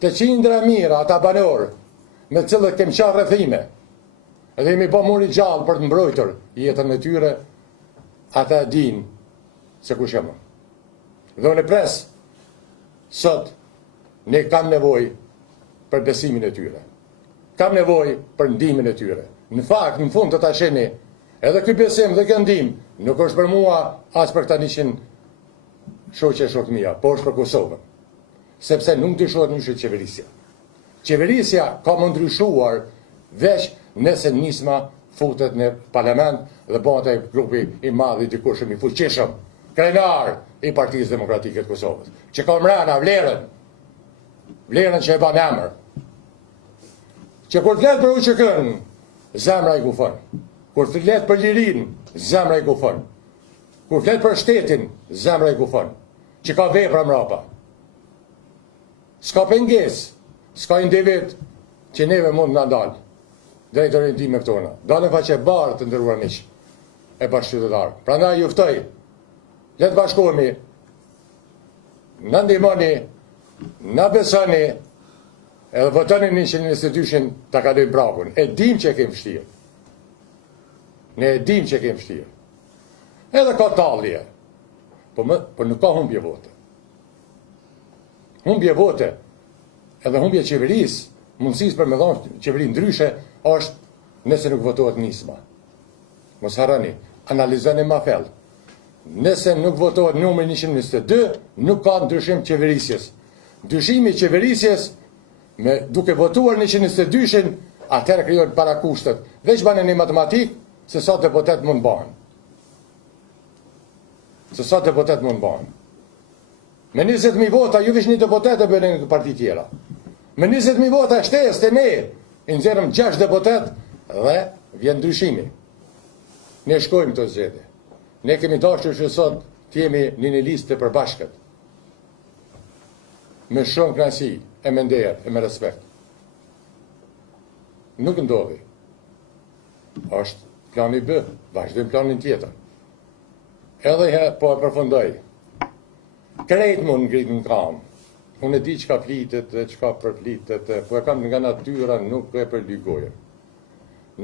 të qindra mira ata banorë me cilët kem qarë rrethime, edhe jemi po muri gjallë për të mbrojtur jetën e tyre, ata din se kush jam. Dhe unë pres, sot, ne kam nevojë për besimin e tyre. Kam nevojë për ndihmën e tyre. Në fakt, në fund të ta shihni, edhe ky besim dhe ky ndihmë nuk është për mua as për tani që shokë mia, por është për Kosovën. Sepse nuk ndryshohet ndryshet qeverisja. Qeverisja ka më ndryshuar veç nëse nisma futet në parlament dhe bëhet ai grupi i madh i dikush i fuqishëm, krenar i Partisë Demokratike të Kosovës, që ka mbrana vlerën që e ban emër. Që kur të letë për UÇK-n, zemra i gufon. Kur të letë për lirin, zemra i gufon. Kur të letë për shtetin, zemra i gufon. Që ka vepra mrapa. S'ka pengesë, s'ka individ që neve mund në ndalë drejt orientimeve tona. Dalë faqe barë të ndëruar miq e bashkëqytetarë. Prandaj juftoj, le të bashkohemi, na ndihmoni, na besoni, edhe votoni në institution ta kalojmë prakun. E dim që e kemi vështirë. Ne e dim që e kemi vështirë. Edhe ka tallje. Po nuk ka humbje vote. Humbje vote, edhe humbje qeverisë, mundësisë për me dhonë qeveri ndryshe, është nëse nuk votohet nisma. Mos harroni, analizoni ma fell. Nëse nuk votohet numri 122, nuk ka ndryshim qeverisjes. Ndryshimi qeverisjes, duke votuar 122-shin, atëherë krijohen parakushtet. Veç banë një matematik, se sa deputet mund banë. Se sa deputet mund banë. Me 20.000 vota, ju vish një deputet e bënë në parti tjera. Me 20.000 vota shtesë të ne, i nxjerrëm 6 deputet dhe vjen ndryshimi. Ne shkojmë të zgjedhje. Ne kemi dashur që sot të jemi në një listë të përbashkët. Me shumë kënaqësi, e me ndejet, e me respekt. Nuk ndodhi. Është plani B, vazhdojmë planin tjetër. Edhe po e përfundoj. Krejt mund ngrit në kam. Unë e di çka flitet dhe çka përflitet, po e kam nga natyra, nuk e përlygoj.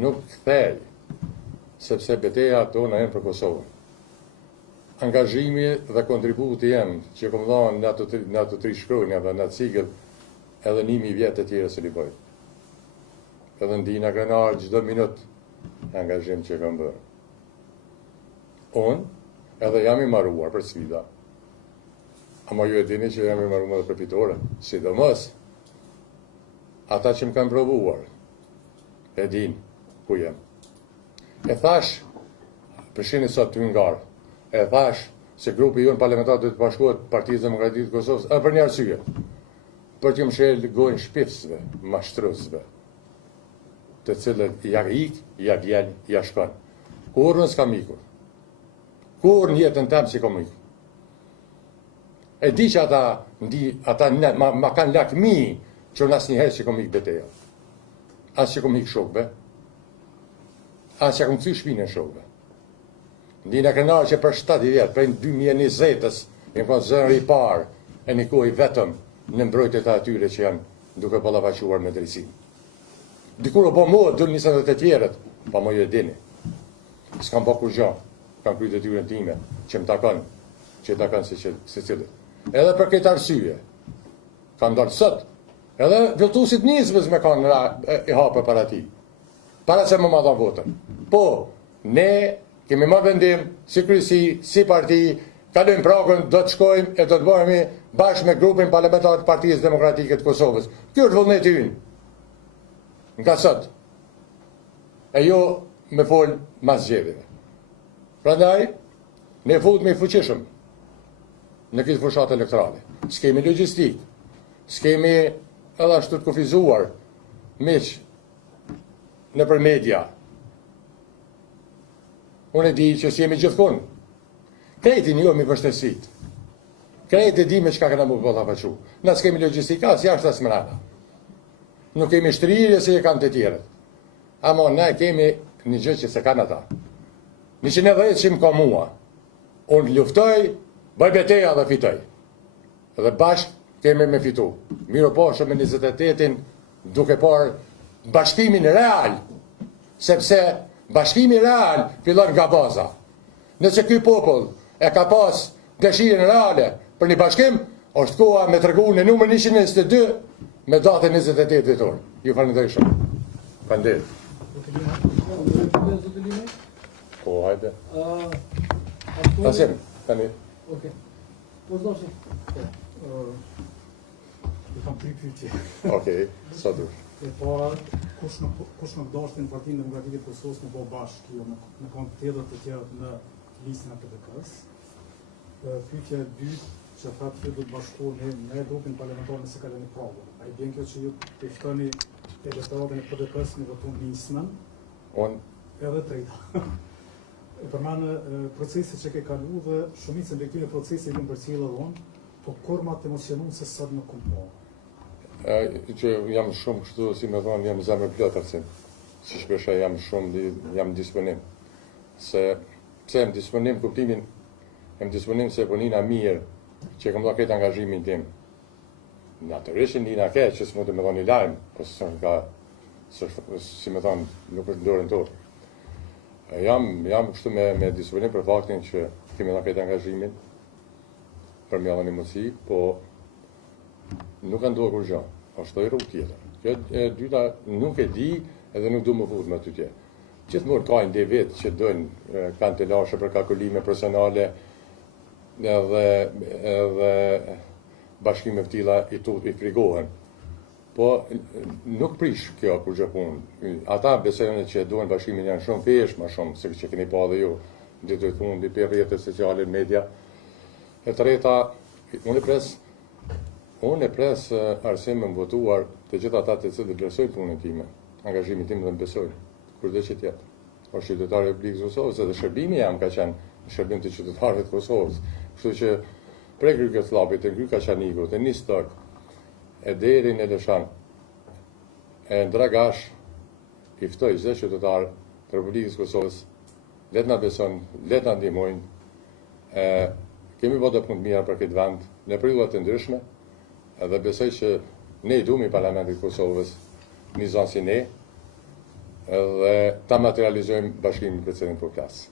Nuk kthej, sepse betejë tona janë për Kosovën. Angazhimi dhe kontributi jem që kom dhënë në ato 3 shkronja dhe në atë sigël, edhe 1000 vjet të tjera se li bëj. Edhe ndina krenar çdo minutë angazhim që kam bërë. Unë edhe jam i marruar për sfida. Ama ju e dini që jam i marruar për fitore, sidomos ata që më kanë provuar, e din ku jem. E thash, përshini sot të ngarë, e thash se grupi jonë parlamentar të bashkohet Partisë Demokratike të Kosovës, për një arsye, për të më shelë gojnë shpifsve, mashtrusve, të cilët ja ik, ja vjen, ja shkon. Kur në s'kam ikur. Kur në jetën tem si kam ikur. E di që ata ma kanë lakmi që unë asë njëherë që kom ikë beteja. Asë që kom ikë shokve. Asë që kom këthy shpinë në shokve. Ndina krenarë që për 7 vjetë, për 2020-ës, në konë zënëri parë, e një kohë vetëm në mbrojtjet e atyre që janë duke ballavaquar me drejtësi. Dikur o po mua, dëllë 28 tjerët, pa mo ju e dini. S'kam po kur gjo, kam kryt e tyre time, që më takon, që takon se cilët. Edhe për këtë arsye, kam dalë sot, edhe vjotusit nismës me kanë i hapë para ti, para se më madha votën. Po, ne kemi marrë vendim, si kryesi, si parti, kalojmë prakën, do të shkojmë e do të bëhemi bashkë me grupin parlamentar të Partisë Demokratike të Kosovës. Kjo është vullneti ynë. Nga sot. E jo me folë mas zgjedhjeve. Prandaj, ne futemi fuqishëm në këtë fushat elektorale. S'kemi logjistik, s'kemi edhe ashtu të kufizuar miq në për media. Unë e di që s'jemi gjithkun. Krejti një mi vështërsit. Krejti di me qka këna mu ballafaqu. Na s'kemi logjistik, as jashtë as mrena. Nuk kemi shtrirje se e kanë të tjerët. Ama ne kemi një gjë që se kanë ata. 110 që më ka mua. Unë luftoj, bëj beteja dhe fitoj. Dhe bashkë kemi me fitu. Miro po shumë me 28-in duke parë bashkimin real, sepse bashkimi real fillon nga baza. Nëse ky popull e ka pas dëshirën reale për një bashkim, është koha me tregu në numër 122 me datën 28 dhjetor. Ju falenderoj shumë. Faleminderit. Po, hajde. Tasim, tani. Okej. Po zoshi. I kam 3 pyetje. Okej, sa dush. E para, kush nuk dashte në Partinë Demokratike të Kosovës në bëu bashkë, jo në kandidatët të tjerë në listën e PDK-s. Pyetja e dytë, që thatë që do të bashkoheni me grupin parlamentar nëse ka lënë provën. A i bjen kjo që ju të ftoni elektoratën e PDK-s me votu nismën? Edhe treta. E përmanë procesit që ke kalu dhe shumicën dhe këtyre procesi e për cilë edhe unë, po kur ma të emocionun se sot në kumpo? Që jam shumë kështu, si me thonë, jam zemër plot arsim. Si shpesha jam shumë, jam disponim. Pse jam disponim, kuptimin, jam disponim se punina mirë, që kam këtë angazhimin tim. Natyrisht ndina keq, që s'mu të me thonë i lajmë, po si me thonë, nuk është ndorën torë. Jam kështu me disponim për faktin që kemi dhe këtë angazhimin për me dhënë mundësi, po nuk ka ndohë kur gjë, është të rrugë tjetër. Kjo e dyta nuk e di edhe nuk du më fut me ty tje. Gjithmonë ka individ që dojnë kanë të lashe për kalkulime personale edhe bashkime vtila i frigohen. Po nuk prish kjo kur gjë punë. Ata besojnë që duhen bashkimin janë shumë pesh, më shumë, se që keni pa dhe ju, ditë të fundi për rrjetet sociale, media. E treta, unë e pres arsim më votuar të gjitha ata të cilët vlerësojnë punën time, angazhimin tim dhe më besojnë, kur dhe që tjetë. O qytetarë e Republikës Kosovës, edhe shërbimi jam ka qenë shërbim të qytetarëve të Kosovës. Kështu që prej Grykasllapit, e Grykaqanikut, e Nistok, e deri në Leshan, e në Dragash, i ftoj çdo qytetar të Republikës Kosovës, le të na beson, le të na ndihmojnë. Kemi bërë punë të mira për këtë vend, në periudha të ndryshme, edhe besoj që ne i duam i Parlamentit të Kosovës, një zonë si ne, edhe ta materializojmë bashkimin për cilin po flas.